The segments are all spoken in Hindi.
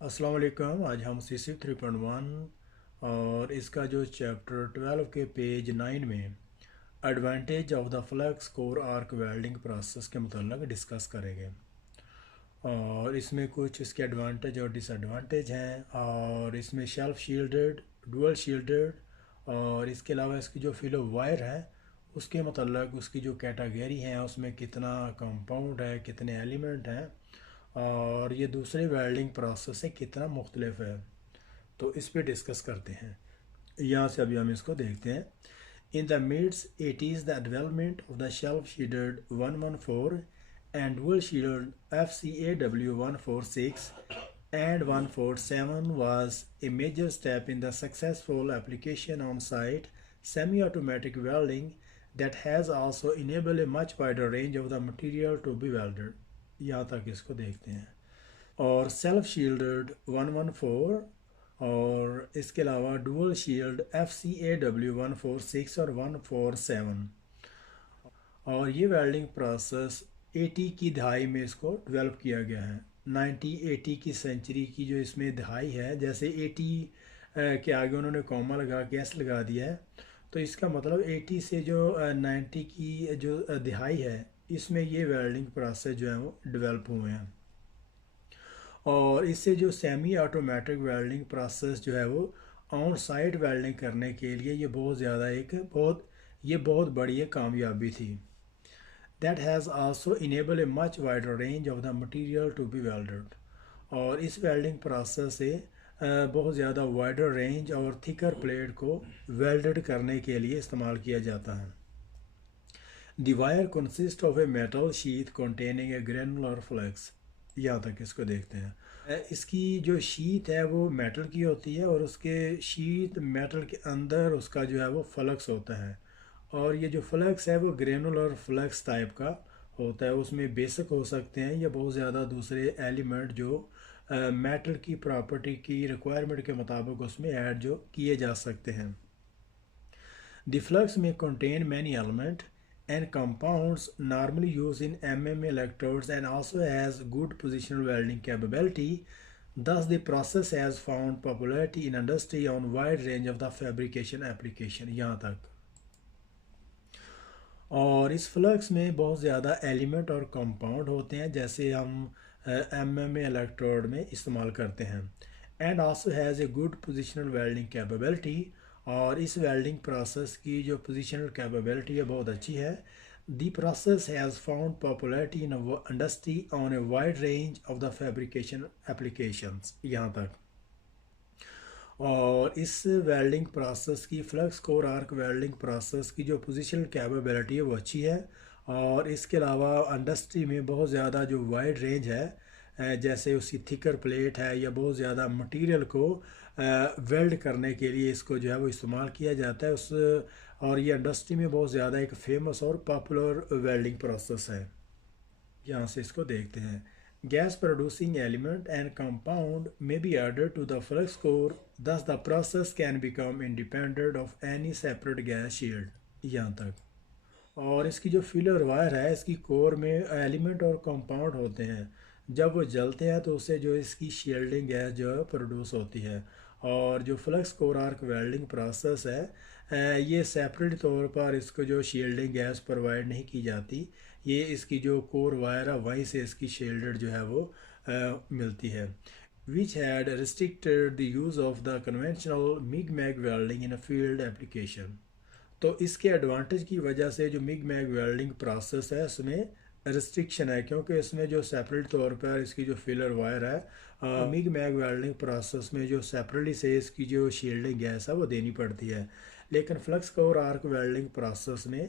अस्सलाम वालेकुम। आज हम CC 3.1 और इसका जो चैप्टर 12 के पेज 9 में advantage of the flux core arc welding process के मतलब डिस्कस करेंगे। और इसमें कुछ इसके एडवांटेज और डिसएडवांटेज हैं, और इसमें शेल्फ शील्डेड, डुअल शील्डेड, और इसके अलावा इसकी जो फिलो वायर है उसके मतलब उसकी जो कैटेगरी है उसमें कितना कंपाउंड है, कितने एलिमेंट हैं, और ये दूसरे वेल्डिंग प्रोसेस से कितना मुख्तलिफ है, तो इस पे डिस्कस करते हैं। यहाँ से अभी हम इसको देखते हैं। In the mids 80s the development of the self shielded 114 and dual shielded FCAW 146 and 147 was a major step in the successful application on site semi-automatic welding that has also enabled a much wider range of the material to be welded। यहाँ तक इसको देखते हैं। और सेल्फ शील्डेड 114 और इसके अलावा डुअल शील्ड FCAW 146 और 147, और ये वेल्डिंग प्रोसेस 80 की दहाई में इसको डेवलप किया गया है। 1980 की सेंचुरी की जो इसमें दहाई है, जैसे 80 के आगे उन्होंने कॉमा लगा के एस लगा दिया है, तो इसका मतलब 80 से जो 90 की जो दहाई है इसमें ये वेल्डिंग प्रोसेस जो है वो डेवलप हुए हैं। और इससे जो सेमी ऑटोमेटिक वेल्डिंग प्रोसेस जो है वो ऑन साइट वेल्डिंग करने के लिए ये बहुत ज़्यादा ये बहुत बड़ी कामयाबी थी। That has also enable a much wider range of the material to be welded. और इस वेल्डिंग प्रोसेस से बहुत ज़्यादा वाइडर रेंज और थिकर प्लेट को वेल्डेड करने के लिए इस्तेमाल किया जाता है। The wire consist of a metal sheath containing a granular flux. यहाँ तक इसको देखते हैं। इसकी जो शीत है वो मेटल की होती है, और उसके शीत मेटल के अंदर उसका जो है वो फ्लक्स होता है, और ये जो फ्लक्स है वो ग्रेनुलर फ्लक्स टाइप का होता है। उसमें बेसिक हो सकते हैं या बहुत ज़्यादा दूसरे एलिमेंट जो मेटल की प्रॉपर्टी की रिक्वायरमेंट के मुताबिक उसमें ऐड जो किए जा सकते हैं। The flux may contain many elements and compounds normally used in MMA electrodes and also has good positional welding capability. Thus, the process has found popularity in industry on wide range of the fabrication application। यहाँ तक। और इस फ्लक्स में बहुत ज़्यादा एलिमेंट और कंपाउंड होते हैं, जैसे हम MMA इलेक्ट्रोड में इस्तेमाल करते हैं। And also has a good positional welding capability, और इस वेल्डिंग प्रोसेस की जो पोजिशनल कैपेबिलिटी है बहुत अच्छी है। The process has found popularity in industry on a wide range of the fabrication applications. यहाँ तक। और इस वेल्डिंग प्रोसेस की flux core arc welding process की जो पोजीशनल कैपेबिलिटी है वो अच्छी है, और इसके अलावा इंडस्ट्री में बहुत ज़्यादा जो वाइड रेंज है, जैसे उसकी थिकर प्लेट है या बहुत ज़्यादा मटेरियल को वेल्ड करने के लिए इसको जो है वो इस्तेमाल किया जाता है उस, और ये इंडस्ट्री में बहुत ज़्यादा एक फेमस और पॉपुलर वेल्डिंग प्रोसेस है। यहाँ से इसको देखते हैं। Gas producing element and compound may be added to the flux core, thus the process can become independent of any separate gas shield। यहाँ तक। और इसकी जो फिलर वायर है इसकी कोर में एलिमेंट और कंपाउंड होते हैं, जब वो जलते हैं तो उससे जो इसकी शील्डिंग गैस जो है प्रोड्यूस होती है। और जो flux core arc welding process है ये सेपरेट तौर पर इसको जो शील्डिंग गैस प्रोवाइड नहीं की जाती, ये इसकी जो कोर वायर है वहीं से इसकी शील्डेड जो है वो मिलती है। Which had restricted the use of the conventional MIG MAG welding in a field application. तो इसके एडवांटेज की वजह से जो मिग मैग वेल्डिंग प्रोसेस है उसमें रिस्ट्रिक्शन है, क्योंकि इसमें जो सेपरेट तौर पर इसकी जो फिलर वायर है मिग मैग वेल्डिंग प्रोसेस में जो सेपरेटली से इसकी जो शील्डिंग गैस है वो देनी पड़ती है। लेकिन flux core arc welding process में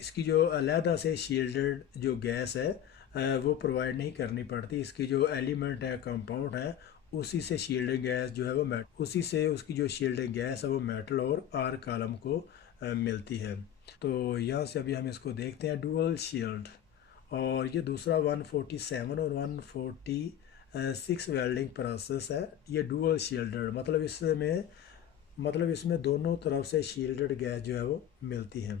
इसकी जो अलहदा से शील्डेड जो गैस है वो प्रोवाइड नहीं करनी पड़ती। इसकी जो एलिमेंट है, कंपाउंड है, उसी से शील्डिंग गैस जो है वो उसी से उसकी जो शील्डिंग गैस है वो मेटल और आर्क कॉलम को मिलती है। तो यहाँ से अभी हम इसको देखते हैं। डुअल शील्ड, और ये दूसरा 147 और 146 वेल्डिंग प्रोसेस है। ये डुअल शील्डेड मतलब इसमें दोनों तरफ से शील्डेड गैस जो है वो मिलती है।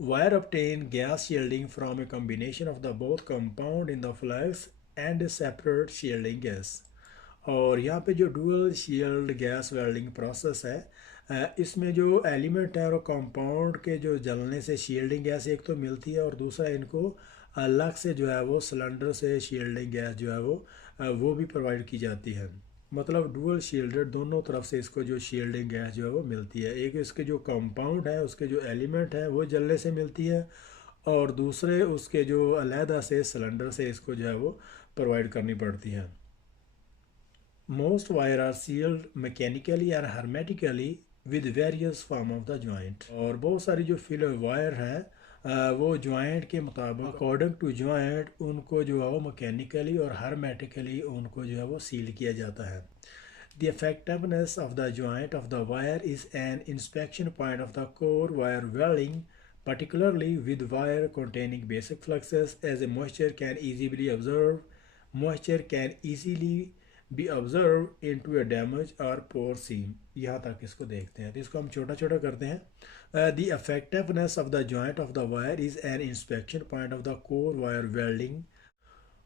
Wire obtain gas shielding from a combination of the both compound in the flux and a separate shielding gas। और यहाँ पे जो dual shield gas welding process है, इसमें जो एलिमेंट है और कंपाउंड के जो जलने से शील्डिंग गैस एक तो मिलती है, और दूसरा इनको अलग से जो है वो सिलेंडर से शील्डिंग गैस जो है वो भी प्रोवाइड की जाती है। मतलब डुअल शील्डेड, दोनों तरफ से इसको जो शील्डिंग गैस जो है वो मिलती है। एक इसके जो कंपाउंड है उसके जो एलिमेंट है वो जलने से मिलती है, और दूसरे उसके जो अलहदा से सिलेंडर से इसको जो है वो प्रोवाइड करनी पड़ती है। Most wire are sealed mechanically or hermetically with various form of the joint। और बहुत सारी जो फिलर वायर है वो जॉइंट के मुताबिक अकॉर्डिंग टू जॉइंट उनको जो है वो मैकेनिकली और hermetically उनको जो है वो सील किया जाता है। The effectiveness of the joint of the wire is an inspection point of the core wire welding, particularly with wire containing basic fluxes, as a moisture can easily be observed into a damage or pore seam। यहाँ तक इसको देखते हैं, तो इसको हम छोटा छोटा करते हैं। The effectiveness of the joint of the wire is an inspection point of the core wire welding।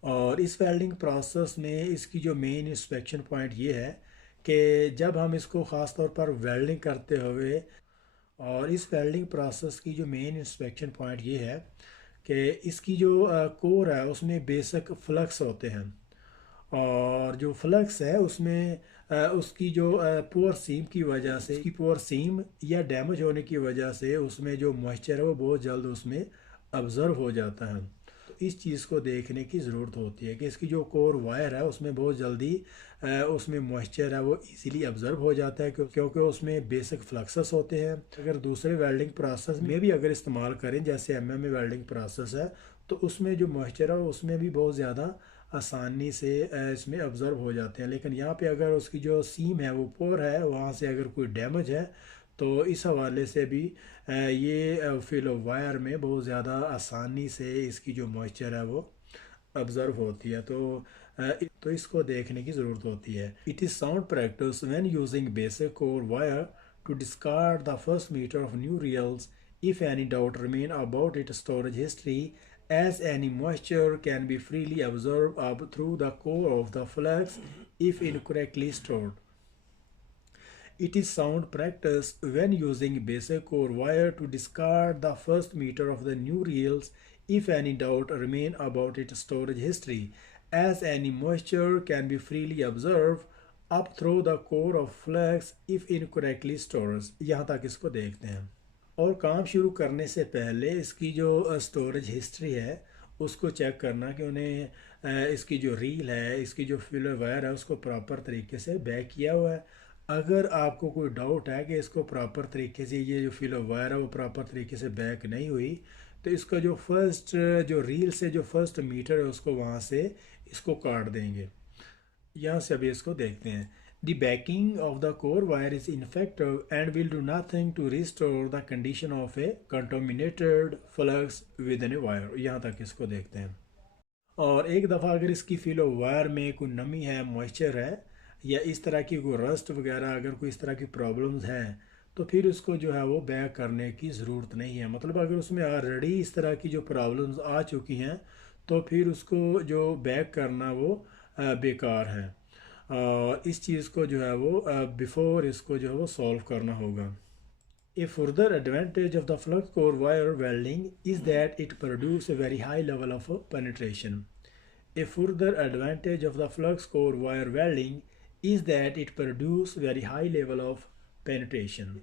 और इस वेल्डिंग प्रोसेस में इसकी जो मेन इंस्पेक्शन पॉइंट ये है कि जब हम इसको ख़ास तौर पर वेल्डिंग करते हुए, और इस वेल्डिंग प्रोसेस की जो मेन इंस्पेक्शन पॉइंट ये है कि इसकी जो कोर है उसमें बेसिक फ्लक्स होते हैं, और जो फ्लक्स है उसमें उसकी जो पोर सीम की वजह से, उसकी पोर सीम या डैमेज होने की वजह से उसमें जो मॉइस्चर है वो बहुत जल्द उसमें ऑब्ज़र्व हो जाता है। तो इस चीज़ को देखने की ज़रूरत होती है कि इसकी जो कोर वायर है उसमें बहुत जल्दी उसमें मॉइस्चर है वो इजीली ऑब्ज़र्व हो जाता है, क्योंकि उसमें बेसिक फ्लक्सेस होते हैं। अगर दूसरे वेल्डिंग प्रोसेस में भी अगर इस्तेमाल करें, जैसे एमएमए वेल्डिंग प्रोसेस है, तो उसमें जो मॉइस्चर है उसमें भी बहुत ज़्यादा आसानी से इसमें ऑब्ज़र्व हो जाते हैं। लेकिन यहाँ पे अगर उसकी जो सीम है वो पोर है, वहाँ से अगर कोई डैमेज है तो इस हवाले से भी ये फिलो वायर में बहुत ज़्यादा आसानी से इसकी जो मॉइस्चर है वो ऑब्ज़र्व होती है। तो इसको देखने की ज़रूरत होती है। It is sound practice when using basic core wire to discard the first metre of new reels if any doubt remain about its storage history, as any moisture can be freely absorbed up through the core of the flux if incorrectly stored. It is sound practice when using basic core wire to discard the first meter of the new reels if any doubt remain about its storage history, as any moisture can be freely absorbed up through the core of flux if incorrectly stored। यहाँ तक इसको देखते हैं। और काम शुरू करने से पहले इसकी जो स्टोरेज हिस्ट्री है उसको चेक करना कि उन्हें इसकी जो रील है, इसकी जो फिलर वायर है उसको प्रॉपर तरीके से बैक किया हुआ है। अगर आपको कोई डाउट है कि इसको प्रॉपर तरीके से ये जो फिलर वायर है वो प्रॉपर तरीके से बैक नहीं हुई, तो इसका जो फर्स्ट जो रील से जो फर्स्ट मीटर है उसको वहाँ से इसको काट देंगे। यहाँ से अभी इसको देखते हैं। The backing of the core wire is ineffective and will do nothing to restore the condition of a contaminated flux within a wire। यहाँ तक इसको देखते हैं। और एक दफ़ा अगर इसकी फिलो वायर में कोई नमी है, मॉइस्चर है, या इस तरह की कोई रस्ट वगैरह अगर कोई इस तरह की प्रॉब्लम्स हैं, तो फिर उसको जो है वो बैक करने की ज़रूरत नहीं है। मतलब अगर उसमें ऑलरेडी इस तरह की जो प्रॉब्लम्स आ चुकी हैं तो फिर उसको जो बैक करना वो बेकार है। और इस चीज़ को जो है वो बिफोर इसको जो है वो सॉल्व करना होगा। A further advantage of the flux core wire welding is that it produces a very high level of penetration। A further advantage of the flux core wire welding is that it produces very high level of penetration।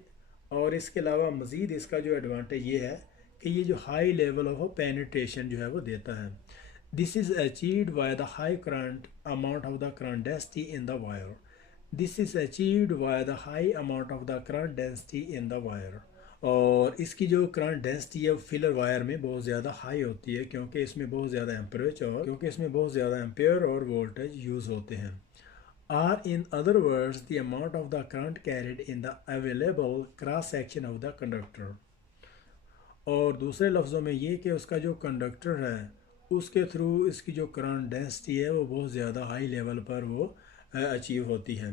और इसके अलावा मज़ीद इसका जो एडवांटेज ये है कि ये जो हाई लेवल ऑफ पेनिट्रेशन जो है वो देता है। This is achieved by the high current amount of the current density in the wire। This is achieved by the high amount of the current density in the wire। और इसकी जो करंट डेंसिटी है फिलर वायर में बहुत ज़्यादा हाई होती है, क्योंकि इसमें बहुत ज़्यादा एम्पेयर और वोल्टेज यूज़ होते हैं। Or in other words, the amount of the current carried in the available cross section of the conductor। और दूसरे लफ्ज़ों में ये कि उसका जो कंडक्टर है उसके थ्रू इसकी जो करंट डेंसिटी है वो बहुत ज़्यादा हाई लेवल पर वो अचीव होती है।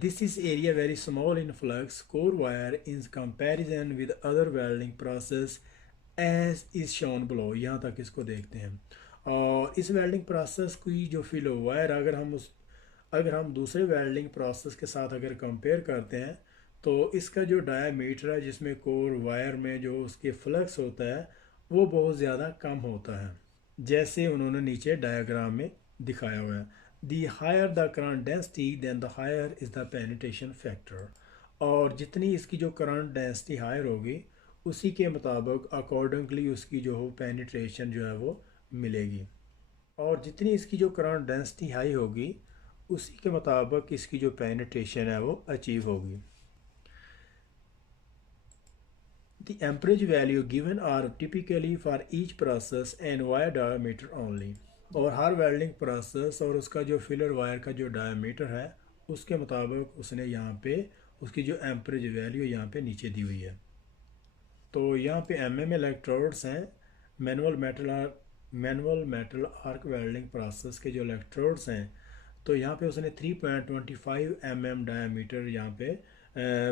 This is area very small in flux core wire in comparison with other welding process as is shown below. यहाँ तक इसको देखते हैं। और इस वेल्डिंग प्रोसेस की जो फिलो वायर अगर हम अगर हम दूसरे वेल्डिंग प्रोसेस के साथ अगर कंपेयर करते हैं तो इसका जो डायामीटर है जिसमें कोर वायर में जो उसके फ्लक्स होता है वो बहुत ज़्यादा कम होता है, जैसे उन्होंने नीचे डायग्राम में दिखाया हुआ है। The higher the current density then the higher is the penetration factor. और जितनी इसकी जो करंट डेंसिटी हायर होगी उसी के मुताबिक अकॉर्डिंगली उसकी जो हो पेनिट्रेशन जो है वो मिलेगी। और जितनी इसकी जो करंट डेंसिटी हाई होगी उसी के मुताबिक इसकी जो पेनिट्रेशन है वो अचीव होगी। The amperage value given are typically for each process and wire diameter only। और हर वेल्डिंग प्रोसेस और उसका जो फिलर वायर का जो डायमीटर है उसके मुताबिक उसने यहाँ पे उसकी जो एम्परेज वैल्यू यहाँ पे नीचे दी हुई है। तो यहाँ पे इलेक्ट्रोड्स हैं। Manual metal arc welding process के जो इलेक्ट्रोड्स हैं तो यहाँ पे उसने 3.25 डायमीटर यहाँ पे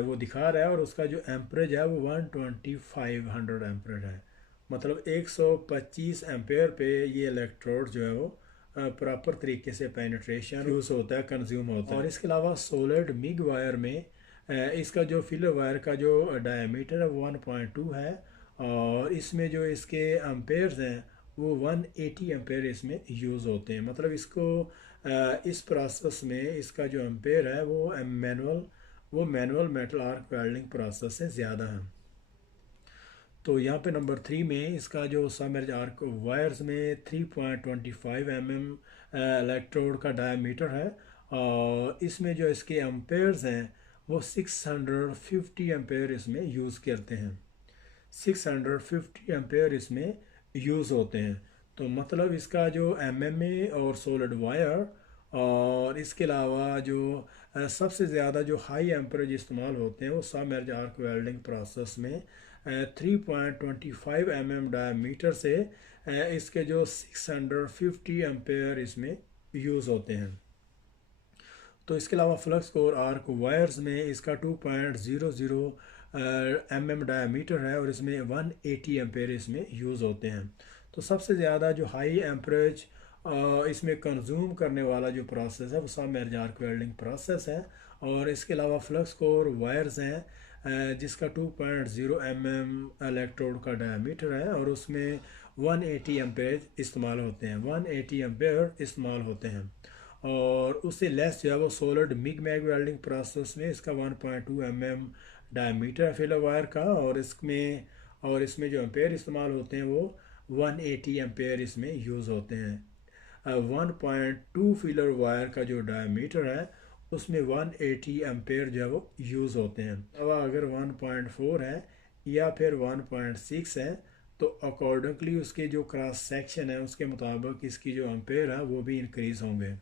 वो दिखा रहा है और उसका जो एम्परेज है वो 12500 एम्परेज है। मतलब 125 एम्पेयर पे ये इलेक्ट्रोड जो है वो प्रॉपर तरीके से पेनिट्रेशन यूज़ होता है, कंज्यूम होता है। और इसके अलावा सोलिड मिग वायर में इसका जो फिलर वायर का जो डायमीटर है वो 1.2 है और इसमें जो इसके एम्पेयर्स हैं वो 180 एम्पेयर इसमें यूज़ होते हैं। मतलब इसको इस प्रोसेस में इसका जो एम्पेयर है वो manual metal arc welding process से ज़्यादा है। तो यहाँ पे नंबर 3 में इसका जो सबमर्ज आर्क वायर्स में 3.25 इलेक्ट्रोड का डायमीटर है और इसमें जो इसके एम्पेयर्स हैं वो 650 एम्पेयर इसमें यूज़ करते हैं। 650 एम्पेयर इसमें यूज़ होते हैं। तो मतलब इसका जो एमएमए और सॉलिड वायर और इसके अलावा जो सबसे ज़्यादा जो हाई एम्परेज इस्तेमाल होते हैं वो सबमर्ज आर्क वेल्डिंग प्रोसेस में 3.25 डायमीटर से इसके जो 650 एम्पेयर इसमें यूज़ होते हैं। तो इसके अलावा फ्लक्स कोर आर्क वायर्स में इसका 2.00 डायमीटर है और इसमें 180 एम्पेयर इसमें यूज़ होते हैं। तो सबसे ज़्यादा जो हाई एम्परेज इसमें कंज्यूम करने वाला जो प्रोसेस है वो सबमर्ज आर्क वेल्डिंग प्रोसेस है। और इसके अलावा फ्लक्स कोर वायर्स हैं जिसका 2.0 इलेक्ट्रोड का डायमीटर है और उसमें 180 एम्पेयर इस्तेमाल होते हैं, 180 एम्पेयर इस्तेमाल होते हैं। और उससे लेस जो है वो solid MIG MAG welding process में इसका 1.2 डायमीटर है फिलर वायर का और इसमें जो एम्पेयर इस्तेमाल होते हैं वो 180 एम्पेयर इसमें यूज़ होते हैं। 1.2 फिलर वायर का जो डायमीटर है उसमें 180 एम्पेयर जो है वो यूज़ होते हैं। अब अगर 1.4 है या फिर 1.6 है तो अकॉर्डिंगली उसके जो क्रॉस सेक्शन है उसके मुताबिक इसकी जो एम्पेयर है वो भी इंक्रीज़ होंगे।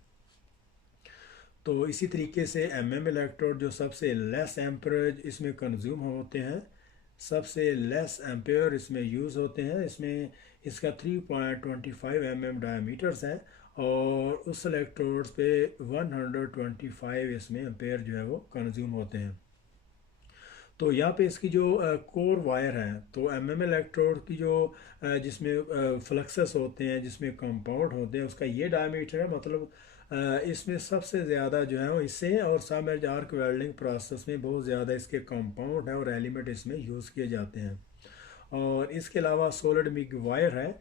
तो इसी तरीके से इलेक्ट्रोड जो सबसे लेस एम्परेज इसमें कंज्यूम होते हैं, सबसे लेस एम्पेयर इसमें यूज़ होते हैं, इसमें इसका 3.25 डायमीटर्स है और उस इलेक्ट्रोड्स पे 125 इसमें एम्पेयर जो है वो कंज्यूम होते हैं। तो यहाँ पे इसकी जो कोर वायर है तो इलेक्ट्रोड की जो जिसमें फ्लक्सेस होते हैं जिसमें कंपाउंड होते हैं उसका ये डायमीटर है। मतलब इसमें सबसे ज़्यादा जो है वो इससे और सबमर्ज आर्क वेल्डिंग प्रोसेस में बहुत ज़्यादा इसके कंपाउंड है और एलिमेंट इसमें यूज़ किए जाते हैं। और इसके अलावा सोलिड मिग वायर है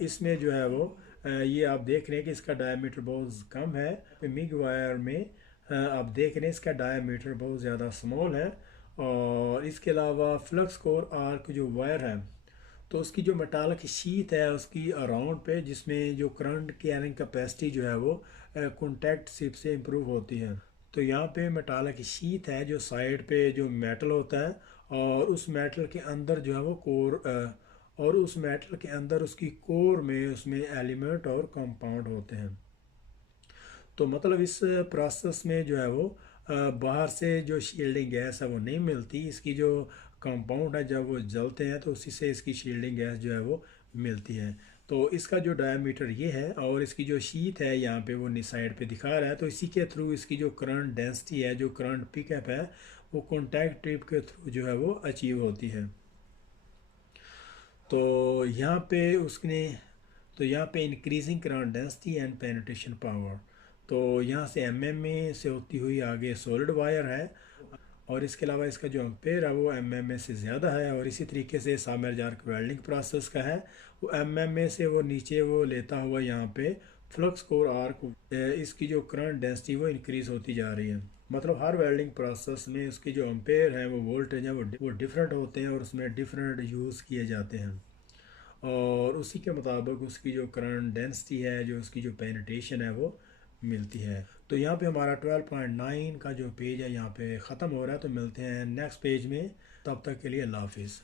इसमें जो है वो ये आप देख रहे हैं कि इसका डायमीटर बहुत कम है। मिग वायर में आप देख रहे हैं इसका डायमीटर बहुत ज़्यादा स्मॉल है। और इसके अलावा फ्लक्स कोर आर्क जो वायर है तो उसकी जो मेटालिक शीट है उसकी अराउंड पे जिसमें जो करंट कैरिंग कैपेसिटी जो है वो कॉन्टैक्ट शिप से इम्प्रूव होती है। तो यहाँ पे मेटालिक शीट है जो साइड पे जो मेटल होता है और उस मेटल के अंदर जो है वो कोर और उस मेटल के अंदर उसकी कोर में उसमें एलिमेंट और कंपाउंड होते हैं। तो मतलब इस प्रोसेस में जो है वो बाहर से जो शील्डिंग गैस है वो नहीं मिलती। इसकी जो कंपाउंड है जब वो जलते हैं तो उसी से इसकी शील्डिंग गैस जो है वो मिलती है। तो इसका जो डायमीटर ये है और इसकी जो शीट है यहाँ पे वो साइड पे दिखा रहा है। तो इसी के थ्रू इसकी जो करंट डेंसिटी है जो करंट पिकअप है वो कॉन्टैक्ट टिप के थ्रू जो है वो अचीव होती है। तो यहाँ पे increasing current density and penetration power. तो यहाँ से एमएमए से होती हुई आगे सॉलिड वायर है, और इसके अलावा इसका जो एम्पेयर है वो एमएमए से ज़्यादा है। और इसी तरीके से सामर्ज आर्क वेल्डिंग प्रोसेस का है, वो एमएमए से वो नीचे वो लेता हुआ यहाँ पे फ्लक्स कोर आर्क, इसकी जो करंट डेंसिटी वो इंक्रीज़ होती जा रही है। मतलब हर वेल्डिंग प्रोसेस में उसकी जो एम्पेयर है वो वोल्टेज है वो डिफरेंट होते हैं और उसमें डिफरेंट यूज़ किए जाते हैं, और उसी के मुताबिक उसकी जो करंट डेंसिटी है, जो उसकी जो पेनिट्रेशन है वो मिलती है। तो यहाँ पे हमारा 12.9 का जो पेज है यहाँ पे ख़त्म हो रहा है। तो मिलते हैं नेक्स्ट पेज में, तब तक के लिए अल्लाह हाफिज़।